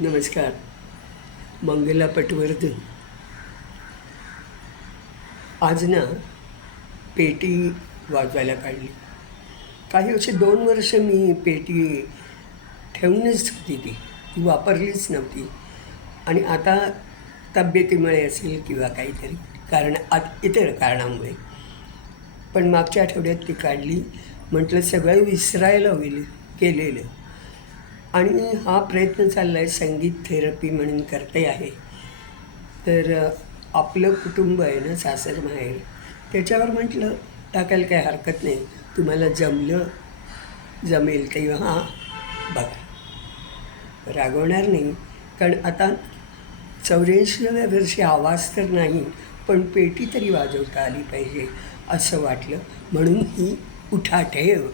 नमस्कार. मंगला पटवर्धन. आज ना पेटी वाजवायला काढली. काही असे 2 वर्ष मी पेटी ठेवूनच होती ती. ती वापरलीच नव्हती आणि आता तब्येतीमुळे असेल किंवा काहीतरी इतर कारणामुळे. पण मागच्या आठवड्यात ती काढली. म्हटलं सगळं विसरायला होईल केलेलं. आणि हा प्रयत्न चालला आहे, संगीत थेरपी म्हणून करते आहे. तर आपलं कुटुंब आहे ना, सासर माहेर, त्याच्यावर म्हटलं टाकायला काही हरकत नाही. तुम्हाला जमेल तेव्हा बघा. रागवणार नाही, कारण आता 84व्या वर्षी आवाज तर नाही, पण पेटी तरी वाजवता आली पाहिजे असं वाटलं. म्हणून ही उठाठेव.